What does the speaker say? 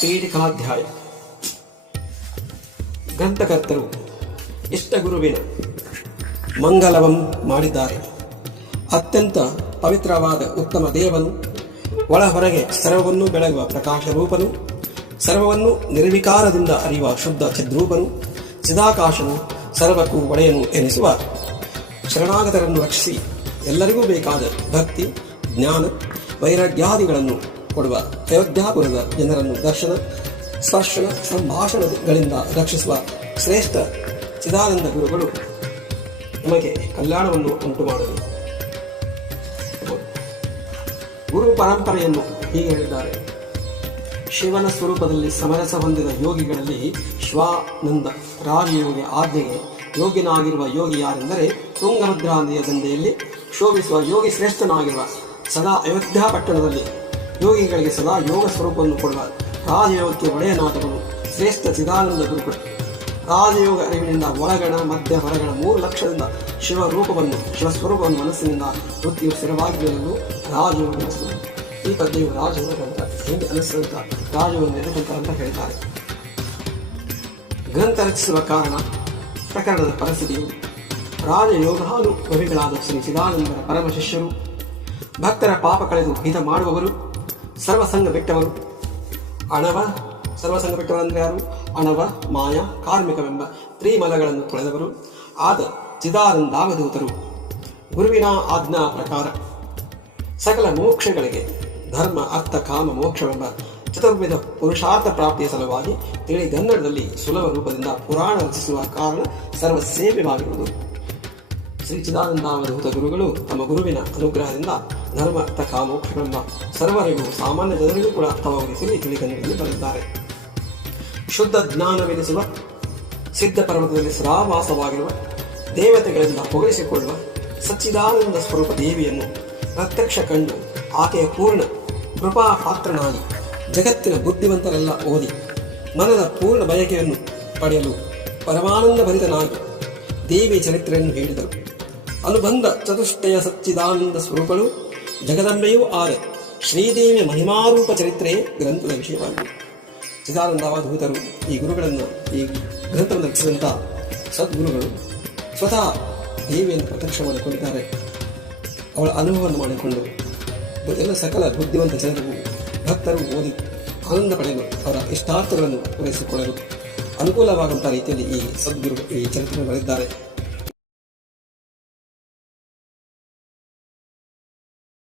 ಪೀಠಿಕಾಧ್ಯಾಯ. ಗ್ರಂಥಕರ್ತರು ಇಷ್ಟಗುರುವಿನ ಮಂಗಲವಂ ಮಾಡಿದ್ದಾರೆ. ಅತ್ಯಂತ ಪವಿತ್ರವಾದ ಉತ್ತಮ ದೇವನು, ಒಳ ಹೊರಗೆ ಸರ್ವವನ್ನು ಬೆಳಗುವ ಪ್ರಕಾಶ ರೂಪನು, ಸರ್ವವನ್ನು ನಿರ್ವಿಕಾರದಿಂದ ಅರಿಯುವ ಶುದ್ಧ ಚಿದ್ರೂಪನು, ಚಿದಾಕಾಶನು, ಸರ್ವಕ್ಕೂ ಒಡೆಯನು ಎನಿಸುವ ಶರಣಾಗತರನ್ನು ರಕ್ಷಿಸಿ ಎಲ್ಲರಿಗೂ ಬೇಕಾದ ಭಕ್ತಿ, ಜ್ಞಾನ, ವೈರಾಗ್ಯಾದಿಗಳನ್ನು ಕೊಡುವ ಅಯೋಧ್ಯಾಪುರದ ಜನರನ್ನು ದರ್ಶನ, ಸ್ಪರ್ಶನ, ಸಂಭಾಷಣಗಳಿಂದ ರಕ್ಷಿಸುವ ಶ್ರೇಷ್ಠ ಚಿದಾನಂದ ಗುರುಗಳು ನಮಗೆ ಕಲ್ಯಾಣವನ್ನು ಉಂಟು ಮಾಡಲಿ. ಗುರು ಪರಂಪರೆಯನ್ನು ಹೀಗೆ ಹೇಳಿದ್ದಾರೆ. ಶಿವನ ಸ್ವರೂಪದಲ್ಲಿ ಸಮರಸ ಹೊಂದಿದ ಯೋಗಿಗಳಲ್ಲಿ ಶ್ವಾನಂದ ರಾಜಯೋಗಿ ಆಜ್ಞೆಗೆ ಯೋಗ್ಯನಾಗಿರುವ ಯೋಗಿ ಯಾರೆಂದರೆ, ತುಂಗಭದ್ರಾ ನದಿಯ ದಂಡೆಯಲ್ಲಿ ಶೋಭಿಸುವ ಯೋಗಿ ಶ್ರೇಷ್ಠನಾಗಿರುವ ಸದಾ ಅಯೋಧ್ಯ ಪಟ್ಟಣದಲ್ಲಿ ಯೋಗಿಗಳಿಗೆ ಸದಾ ಯೋಗ ಸ್ವರೂಪವನ್ನು ಕೊಡುವ ರಾಜಯೋಗಕ್ಕೆ ಒಡೆಯನಾದವನು ಶ್ರೇಷ್ಠ ಚಿದಾನಂದ ಗುರುಗಳು. ರಾಜಯೋಗ ಅರಿವಿನಿಂದ ಒಳಗಣ ಮಧ್ಯ ಹೊರಗಣ 3 ಲಕ್ಷದಿಂದ ಶಿವಸ್ವರೂಪವನ್ನು ಮನಸ್ಸಿನಿಂದ ವೃತ್ತಿಯು ಸ್ಥಿರವಾಗಿ ನಿಲ್ಲಲು ರಾಜಯೋಗ ನಡೆಸುವುದು. ಈ ಪದ್ಯವು ರಾಜಯೋಗ ಗ್ರಂಥ ಹೇಗೆ ಅನಿಸಿದಂತ ರಾಜಯೋಗ ನಿರ್ಗಂಥ ಅಂತ ಹೇಳ್ತಾರೆ. ಗ್ರಂಥ ರಚಿಸುವ ಕಾರಣ, ಪ್ರಕರಣದ ಪರಿಸ್ಥಿತಿಯು, ರಾಜಯೋಗಾನುಭವಿಗಳಾದ ಶ್ರೀ ಚಿದಾನಂದರ ಪರಮ ಶಿಷ್ಯರು, ಭಕ್ತರ ಪಾಪ ಕಳೆದು ಹಿತ ಮಾಡುವವರು, ಸರ್ವಸಂಗ ಬಿಟ್ಟವರು. ಸರ್ವಸಂಗ ಬಿಟ್ಟವರಂದ್ರೆ ಯಾರು? ಅಣವ, ಮಾಯ, ಕಾರ್ಮಿಕವೆಂಬ ತ್ರಿಮಲಗಳನ್ನು ತೊಳೆದವರು ಆದ ಚಿದಾನಂದಾವಧೂತರು. ಗುರುವಿನ ಆಜ್ಞಾ ಪ್ರಕಾರ ಸಕಲ ಮೋಕ್ಷಗಳಿಗೆ ಧರ್ಮ, ಅರ್ಥ, ಕಾಮ, ಮೋಕ್ಷವೆಂಬ ಚತುರ್ವಿಧ ಪುರುಷಾರ್ಥ ಪ್ರಾಪ್ತಿಯ ಸಲುವಾಗಿ ತಿಳಿಗನ್ನಡದಲ್ಲಿ ಸುಲಭ ರೂಪದಿಂದ ಪುರಾಣ ರಚಿಸುವ ಕಾರಣ ಸರ್ವಸೇವ್ಯವಾಗಿರುವುದು. ಶ್ರೀ ಚಿದಾನಂದಾವಧೂತ ಗುರುಗಳು ತಮ್ಮ ಗುರುವಿನ ಅನುಗ್ರಹದಿಂದ ಧರ್ಮ, ಅರ್ಥ, ಕಾಮ, ಮೋಕ್ಷವೆಂಬ ಸರ್ವರಿಗೂ ಸಾಮಾನ್ಯ ಜನರಿಗೂ ಕೂಡ ತವರಿಸಿ ತಿಳಿಗನ್ನಡದಲ್ಲಿ ಬರೆದಿದ್ದಾರೆ. ಶುದ್ಧ ಜ್ಞಾನವೆನಿಸುವ ಸಿದ್ಧ ಪರ್ವತದಲ್ಲಿ ಸದಾವಾಸವಾಗಿರುವ ದೇವತೆಗಳಿಂದ ಹೊಗಳಿಸಿಕೊಳ್ಳುವ ಸಚ್ಚಿದಾನಂದ ಸ್ವರೂಪ ದೇವಿಯನ್ನು ಪ್ರತ್ಯಕ್ಷ ಕಂಡು ಆಕೆಯ ಪೂರ್ಣ ಕೃಪಾ ಪಾತ್ರನಾಗಿ ಜಗತ್ತಿನ ಬುದ್ಧಿವಂತರೆಲ್ಲ ಓದಿ ಮನದ ಪೂರ್ಣ ಬಯಕೆಯನ್ನು ಪಡೆಯಲು ಪರಮಾನಂದ ಭರಿತನಾಗಿ ದೇವಿ ಚರಿತ್ರೆಯನ್ನು ಹೇಳಿದರು. ಅನುಬಂಧ ಚತುಷ್ಟಯ ಸಚ್ಚಿದಾನಂದ ಸ್ವರೂಪಗಳು ಜಗದಂಬೆಯೂ ಆದ ಶ್ರೀದೇವಿಯ ಮಹಿಮಾರೂಪ ಚರಿತ್ರೆಯೇ ಗ್ರಂಥದ ವಿಷಯವಾಗಿದೆ. ಚಿದಾನಂದಾವಧೂತರು ಈ ಗುರುಗಳನ್ನು, ಈ ಗ್ರಂಥವನ್ನು ರಚಿಸಿದಂಥ ಸದ್ಗುರುಗಳು ಸ್ವತಃ ದೇವಿಯನ್ನು ಪ್ರತ್ಯಕ್ಷ ಮಾಡಿಕೊಂಡಿದ್ದಾರೆ. ಅವಳ ಅನುಭವವನ್ನು ಮಾಡಿಕೊಂಡು ಎಲ್ಲ ಸಕಲ ಬುದ್ಧಿವಂತ ಜನರಿಗೂ ಭಕ್ತರು ಓದಿ ಆನಂದ ಪಡೆಯಲು ಅವರ ಇಷ್ಟಾರ್ಥಗಳನ್ನು ಪೂರೈಸಿಕೊಳ್ಳಲು ಅನುಕೂಲವಾಗುವಂಥ ರೀತಿಯಲ್ಲಿ ಈ ಸದ್ಗುರು ಈ ಚರಿತ್ರೆಯನ್ನು ಬರೆದಿದ್ದಾರೆ.